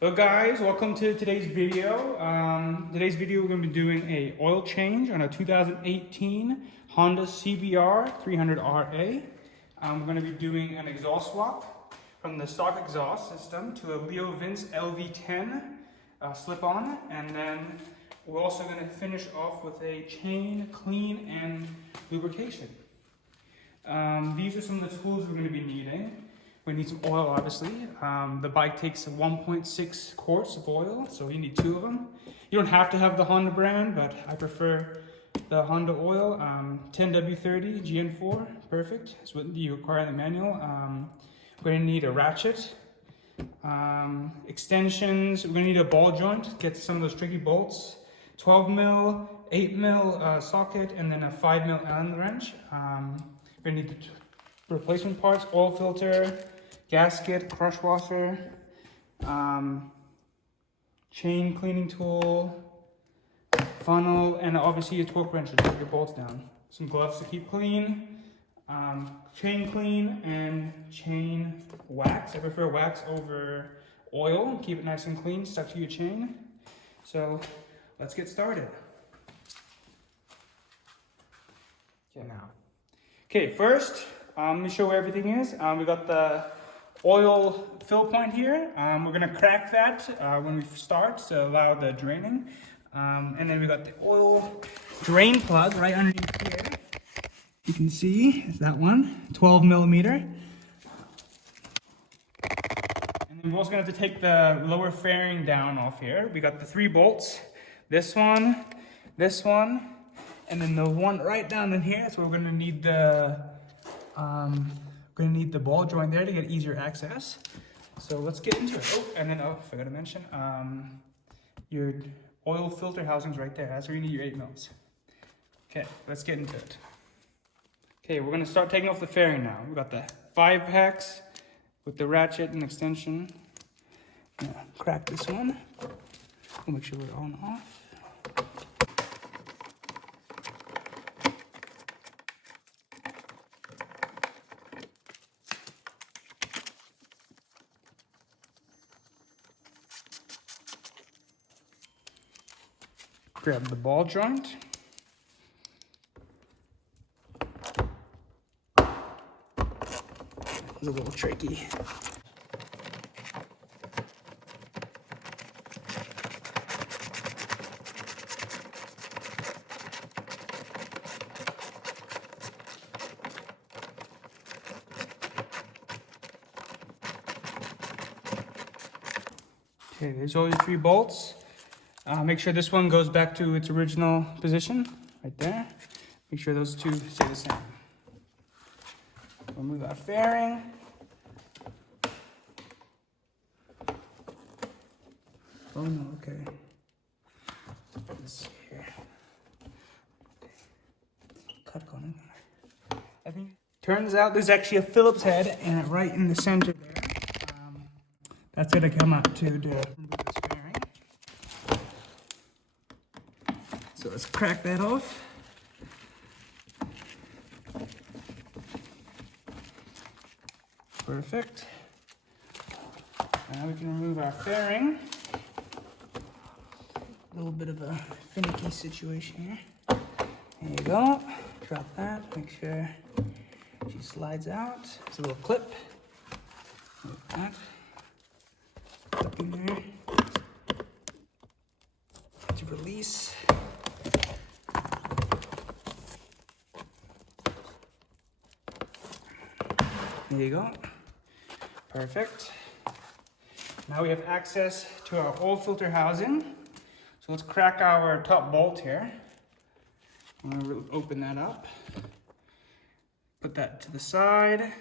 So guys, welcome to today's video. We're going to be doing a oil change on a 2018 Honda CBR 300RA. We're going to be doing an exhaust swap from the stock exhaust system to a LeoVince LV10 slip-on, and then we're also going to finish off with a chain clean and lubrication. These are some of the tools we're going to be needing. We need some oil, obviously. The bike takes 1.6 quarts of oil, so you need 2 of them. You don't have to have the Honda brand, but I prefer the Honda oil. 10W30 GN4, perfect. That's what you require in the manual. We're going to need a ratchet, extensions. We're going to need a ball joint, get some of those tricky bolts, 12 mil, 8 mil socket, and then a 5 mil Allen wrench. We're going to need the replacement parts, oil filter, gasket, crush washer, chain cleaning tool, funnel, and obviously a torque wrench to put your bolts down. Some gloves to keep clean, chain clean, and chain wax. I prefer wax over oil. Keep it nice and clean, stuck to your chain. So let's get started. Okay, first, let me show where everything is. We got the oil fill point here. We're gonna crack that when we start to allow the draining. And then we got the oil drain plug right underneath here. You can see, it's that one, 12 millimeter. And then we're also gonna have to take the lower fairing down off here. We got the 3 bolts, this one, and then the one right down in here. So we're gonna need the ball joint there to get easier access. So let's get into it. Oh, and then I forgot to mention, your oil filter housing's right there. That's where you need your 8 mils. Okay, let's get into it. Okay, we're gonna start taking off the fairing now. We got the 5 packs with the ratchet and extension. Crack this one. We'll make sure we're on off. Grab the ball joint. It's a little tricky. Okay, there's all your 3 bolts. Make sure this one goes back to its original position, right there. Make sure those 2 stay the same. Remove our fairing. Oh no, okay. Let's see here. Okay. Cut corner. I think. Turns out there's actually a Phillips head and right in the center there. That's gonna come out to remove this fairing. So let's crack that off. Perfect. Now we can remove our fairing. A little bit of a finicky situation here. There you go. Drop that. Make sure she slides out. It's a little clip. Like that. Clip in there. To release. There you go. Perfect. Now we have access to our oil filter housing. So let's crack our top bolt here. I'm gonna open that up. Put that to the side.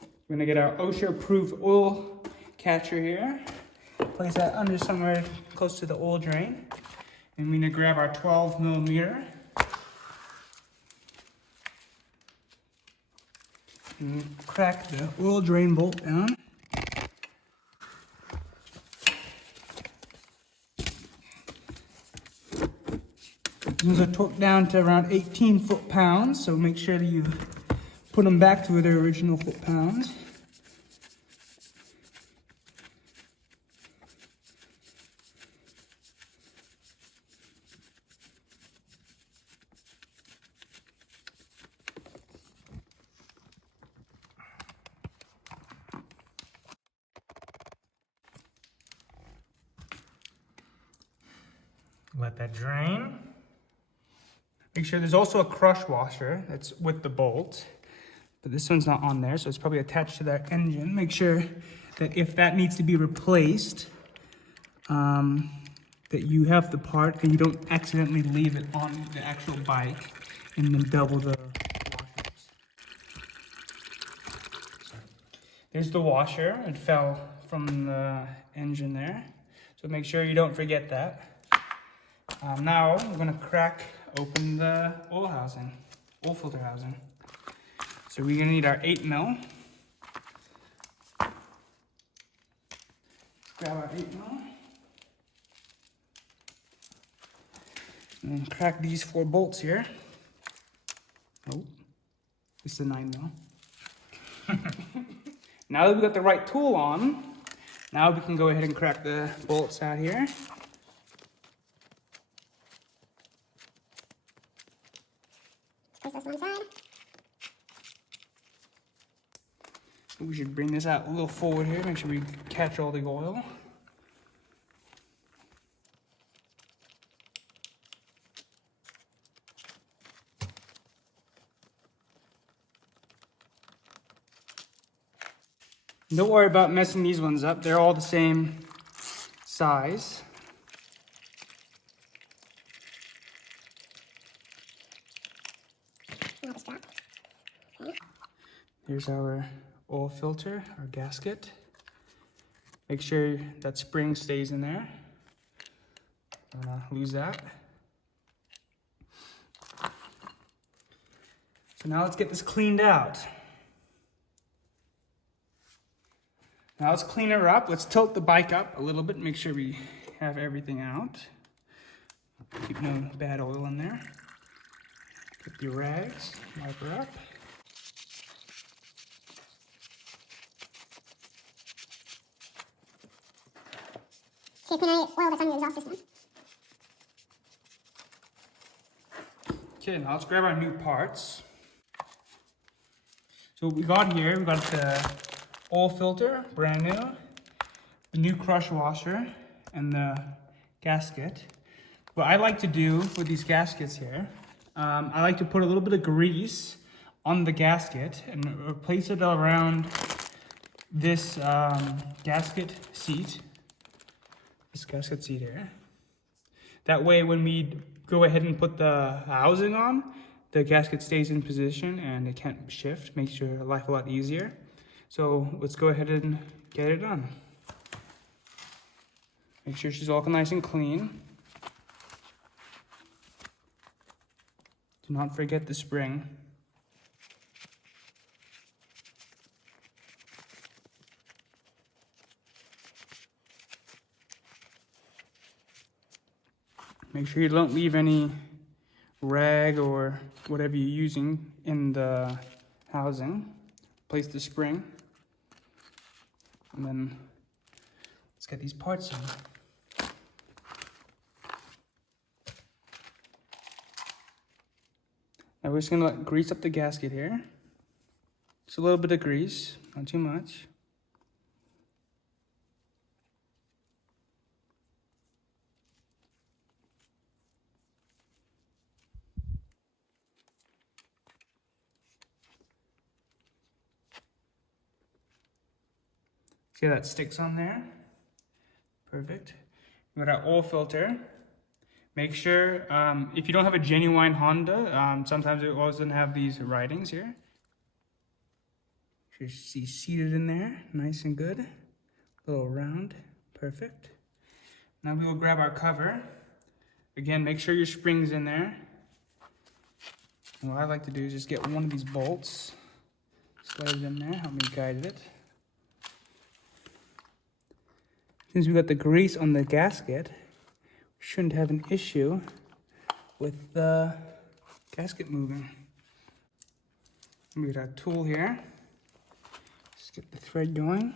We're gonna get our OSHA-approved oil catcher here. Place that under somewhere close to the oil drain. And we're gonna grab our 12 millimeter. And crack the oil drain bolt down. These are torqued down to around 18 foot-pounds, so make sure that you put them back to their original foot-pounds. Let that drain. Make sure there's also a crush washer that's with the bolt, but this one's not on there, so it's probably attached to that engine. Make sure that if that needs to be replaced, that you have the part and you don't accidentally leave it on the actual bike and then double the washers. There's the washer. It fell from the engine there, so make sure you don't forget that. Now we're gonna crack open the oil filter housing. So we're gonna need our 8mm. Grab our 8mm. And crack these 4 bolts here. Oh, it's the 9mm. Now that we've got the right tool on, now we can go ahead and crack the bolts out here. Place this one side. We should bring this out a little forward here, make sure we catch all the oil. Don't worry about messing these ones up, they're all the same size. Here's our oil filter, our gasket. Make sure that spring stays in there. Don't wanna lose that. So now let's get this cleaned out. Now let's clean her up. Let's tilt the bike up a little bit, make sure we have everything out. Keep no bad oil in there. Get your rags, wipe her up. Okay, clean out oil that's on your exhaust system. Okay, now let's grab our new parts. So what we got here, we got the oil filter, brand new, the new crush washer, and the gasket. What I like to do with these gaskets here, I like to put a little bit of grease on the gasket and place it around this gasket seat. This gasket seat here. That way when we go ahead and put the housing on, the gasket stays in position and it can't shift, makes your life a lot easier. So let's go ahead and get it done. Make sure she's all nice and clean. Do not forget the spring. Make sure you don't leave any rag or whatever you're using in the housing. Place the spring. And then let's get these parts in. Now we're just gonna grease up the gasket here. Just a little bit of grease, not too much. See how that sticks on there? Perfect. We got our oil filter. Make sure, if you don't have a genuine Honda, sometimes it doesn't have these writings here. You see seated in there, nice and good. A little round, perfect. Now we will grab our cover. Again, make sure your spring's in there. And what I like to do is just get one of these bolts, slide it in there, help me guide it. Since we got the grease on the gasket, we shouldn't have an issue with the gasket moving. We got our tool here. Just get the thread going.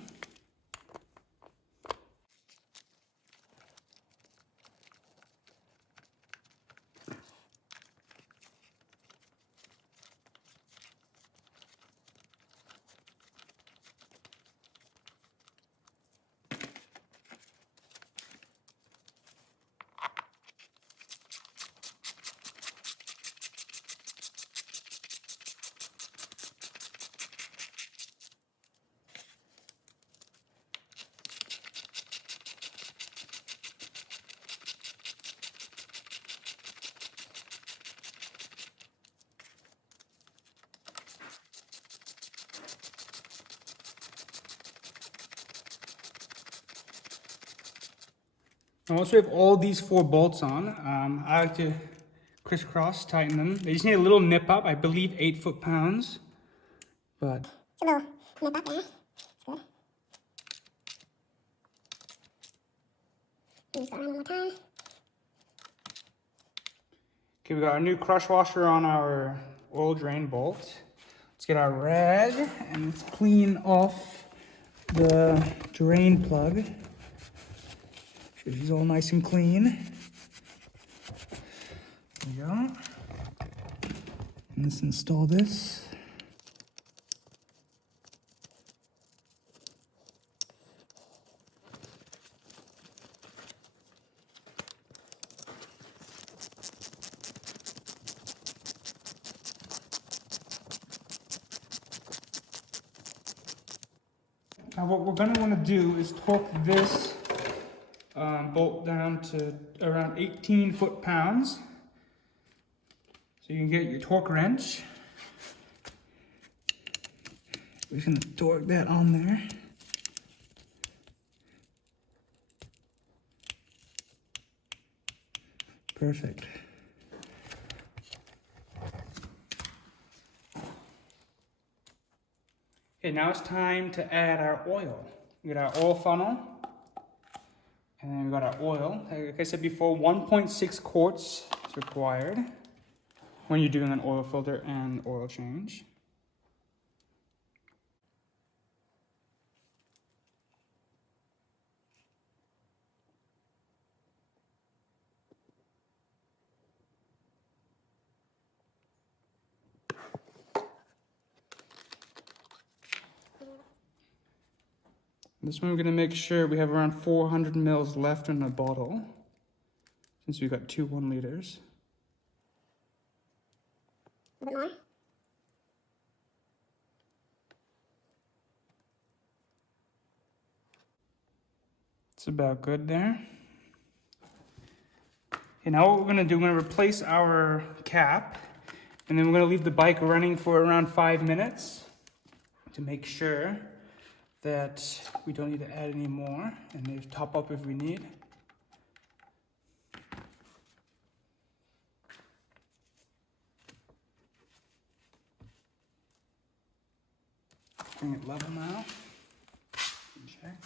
Now once we have all these 4 bolts on, I like to crisscross tighten them. They just need a little nip up, I believe 8 foot-pounds, but It's a little nip up there. It's good. Just go around one more time. okay, we got our new crush washer on our oil drain bolt. Let's get our rag and let's clean off the drain plug. Make sure she's all nice and clean. There we go. And let's install this. Now what we're going to want to do is torque this bolt down to around 18 foot-pounds. So you can get your torque wrench. We're just going to torque that on there. Perfect. Okay, now it's time to add our oil. We got our oil funnel, and then we got our oil. Like I said before, 1.6 quarts is required when you're doing an oil filter and oil change. This one we're going to make sure we have around 400 mils left in the bottle, since we've got 2 1 liters. A bit more. It's about good there. Okay, now what we're going to do, we're going to replace our cap, and then we're going to leave the bike running for around 5 minutes to make sure that we don't need to add any more, and maybe top up if we need. Bring it level now. Check.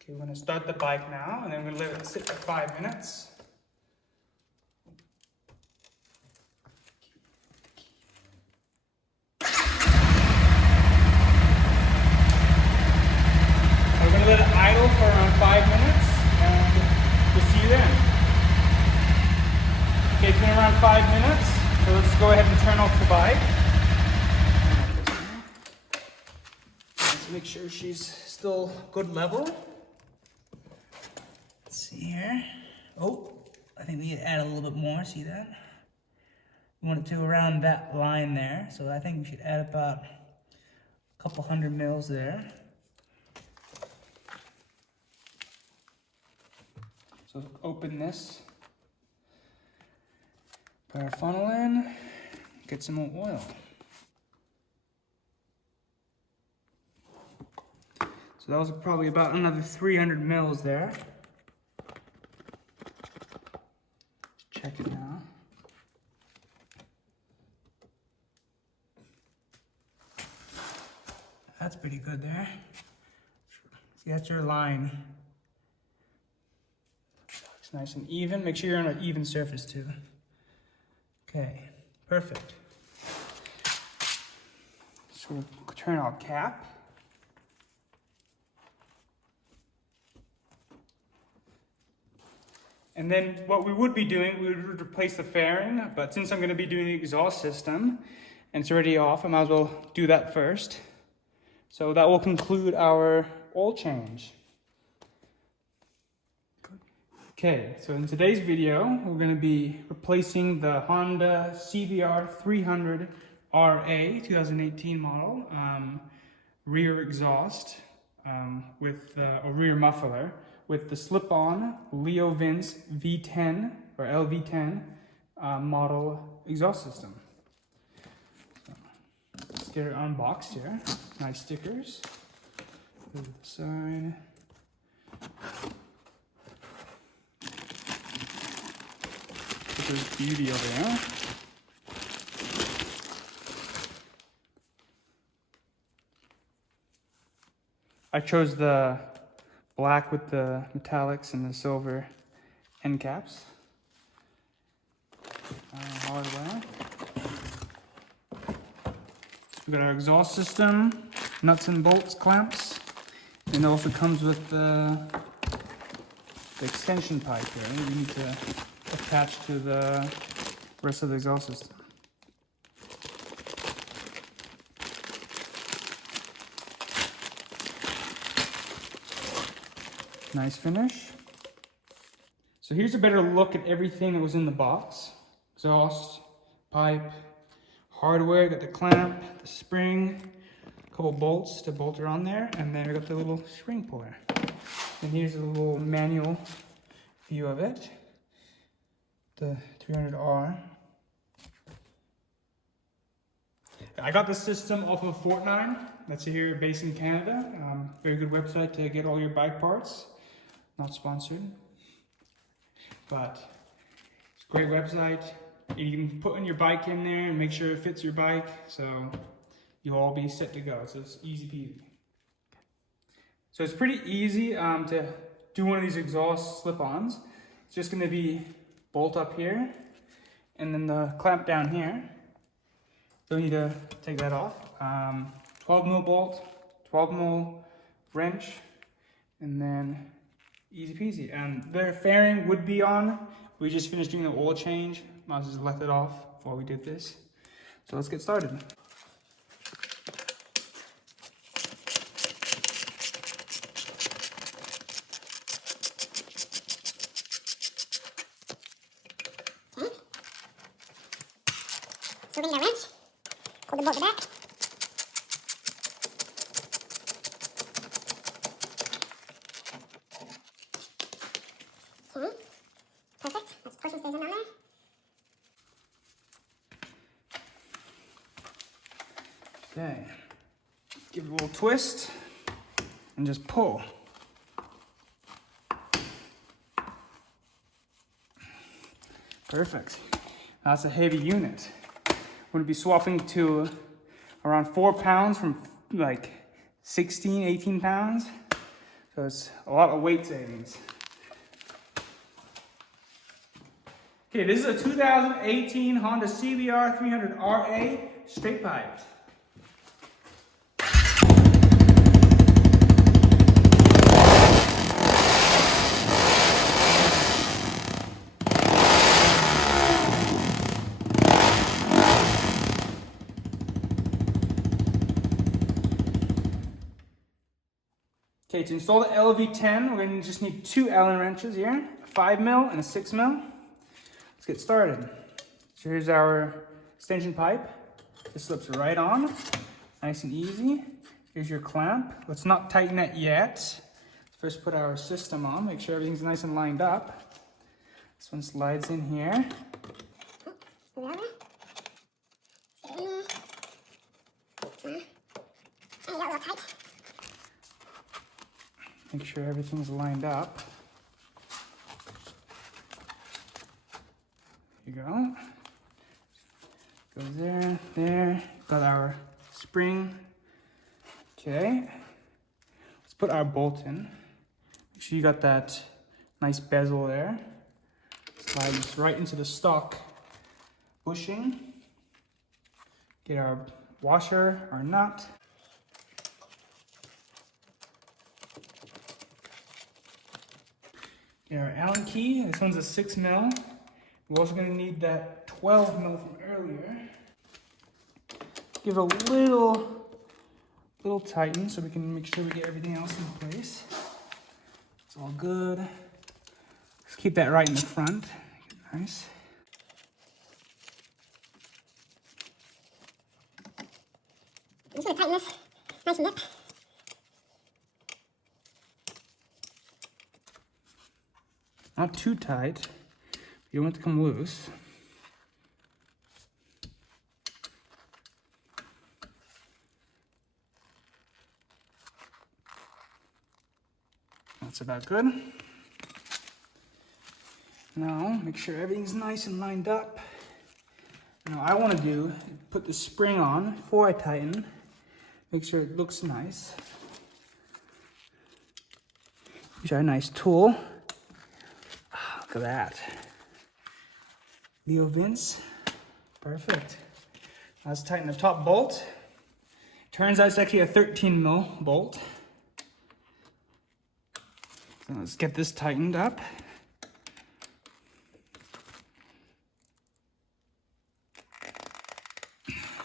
Okay, we're going to start the bike now, and then we're going to let it sit for 5 minutes. We're going to let it idle for around 5 minutes, and we'll see you then. Okay, it's been around 5 minutes, so let's go ahead and turn off the bike. Let's make sure she's still good level. Let's see here. Oh, I think we need to add a little bit more, see that? We want it to around that line there, so I think we should add about a couple 100 mils there. So open this, put our funnel in, get some more oil. So that was probably about another 300 mils there. Check it now. That's pretty good there. See, that's your line. Looks nice and even. Make sure you're on an even surface too. Okay, perfect. So we'll turn our cap. And then what we would be doing, we would replace the fairing, but since I'm going to be doing the exhaust system and it's already off, I might as well do that first. So that will conclude our oil change. Okay, so in today's video, we're going to be replacing the Honda CBR 300RA 2018 model rear exhaust with a rear muffler with the slip-on LeoVince V10 or LV10 model exhaust system. So, get it unboxed here. Nice stickers. Put it to the side. Put this beauty over there. I chose the black with the metallics and the silver end caps. Hardware. We got our exhaust system, nuts and bolts clamps, and it also comes with the extension pipe here. We need to attach to the rest of the exhaust system. Nice finish. So here's a better look at everything that was in the box. Exhaust, pipe, hardware, got the clamp, the spring, a couple bolts to bolt it on there, and then we got the little spring puller. And here's a little manual view of it. The 300R. I got this system off of Fortnite. That's here based in Canada. Very good website to get all your bike parts. Not sponsored, but it's a great website. You can put in your bike in there and make sure it fits your bike, so you'll all be set to go. So it's easy peasy. So it's pretty easy to do one of these exhaust slip-ons. It's just going to be bolt up here, and then the clamp down here. Don't need to take that off. 12 mil bolt, 12 mil wrench, and then easy peasy. And the fairing would be on. We just finished doing the oil change. Might as well just left it off before we did this. So let's get started. Okay. So we're gonna wrench. Pull the bolt to the back. Okay. Perfect. That's torsion stays in on there. Okay. Give it a little twist and just pull. Perfect. That's a heavy unit. We're going to be swapping to around 4 pounds from like 16, 18 pounds. So it's a lot of weight savings. Okay, this is a 2018 Honda CBR 300RA straight piped. Okay, to install the LV10, we're going to just need 2 Allen wrenches here, a 5 mil and a 6 mil. Let's get started. So here's our extension pipe. This slips right on, nice and easy. Here's your clamp. Let's not tighten it yet. Let's first put our system on, make sure everything's nice and lined up. This one slides in here. Make sure everything's lined up. Here you go. Goes there, there. Got our spring. Okay. Let's put our bolt in. Make sure you got that nice bezel there. Slide this right into the stock bushing. Get our washer, our nut. Get our Allen key. This one's a 6 mil. We're also going to need that 12 mil from earlier. Give it a little tighten so we can make sure we get everything else in place. It's all good. Just keep that right in the front. Nice. I'm just going to tighten this nice and nip. Not too tight. You don't want it to come loose. That's about good. Now, make sure everything's nice and lined up. Now, I want to do, put the spring on before I tighten. Make sure it looks nice. Use our nice tool. Oh, look at that. LeoVince. Perfect. Now let's tighten the top bolt. Turns out it's actually a 13 mil bolt. So let's get this tightened up.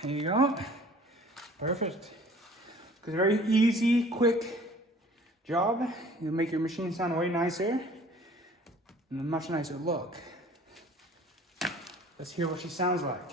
There you go. Perfect. It's a very easy, quick job. You'll make your machine sound way nicer and a much nicer look. Let's hear what she sounds like.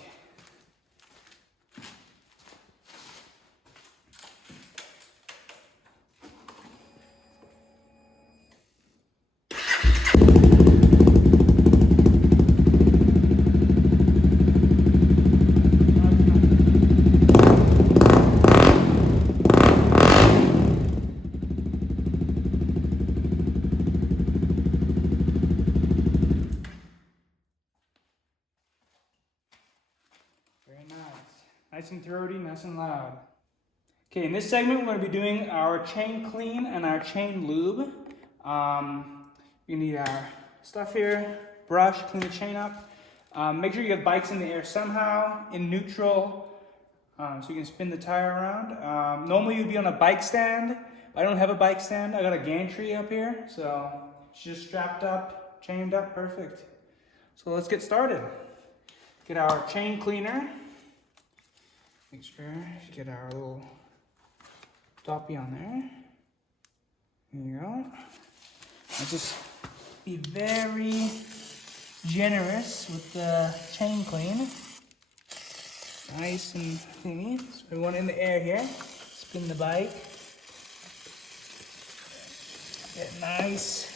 Very nice. Nice and throaty, nice and loud. Okay, in this segment, we're going to be doing our chain clean and our chain lube. You need our stuff here, brush, clean the chain up. Make sure you have bikes in the air somehow, in neutral, so you can spin the tire around. Normally you'd be on a bike stand. I don't have a bike stand. I got a gantry up here, so it's just strapped up, chained up, perfect. So let's get started. Get our chain cleaner. Make sure you get our little toppy on there. There you go. Now just be very generous with the chain clean. Nice and thingy. So we want it in the air here. Spin the bike. Get nice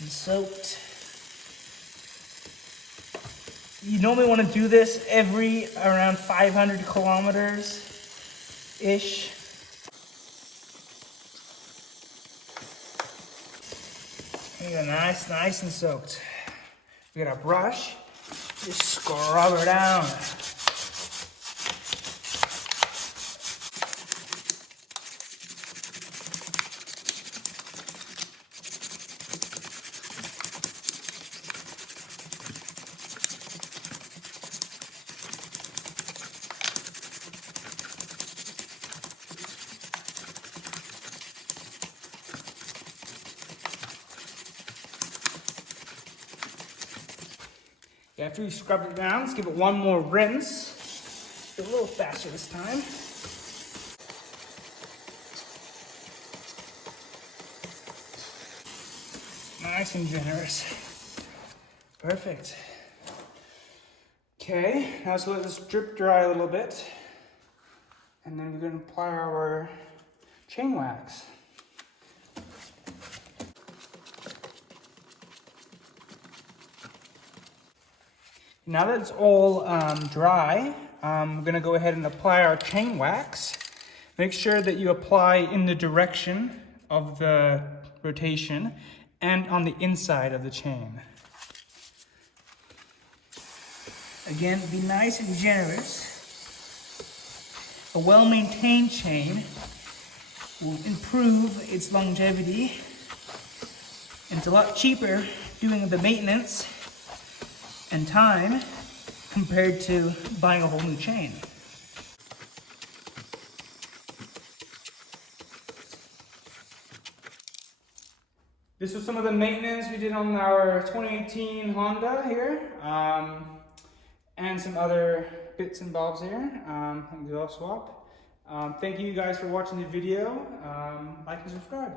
and soaked. You normally want to do this every around 500 kilometers-ish. You go nice and soaked. We got our brush. Just scrub her down. After we scrubbed it down, let's give it one more rinse. Get a little faster this time. Nice and generous. Perfect. Okay, now let's let this drip dry a little bit. And then we're going to apply our chain wax. Now that it's all dry, we're going to go ahead and apply our chain wax. Make sure that you apply in the direction of the rotation and on the inside of the chain. Again, be nice and generous. A well-maintained chain will improve its longevity, and it's a lot cheaper doing the maintenance and time compared to buying a whole new chain. This was some of the maintenance we did on our 2018 Honda here, and some other bits and bobs here, exhaust swap. Thank you guys for watching the video. Like and subscribe.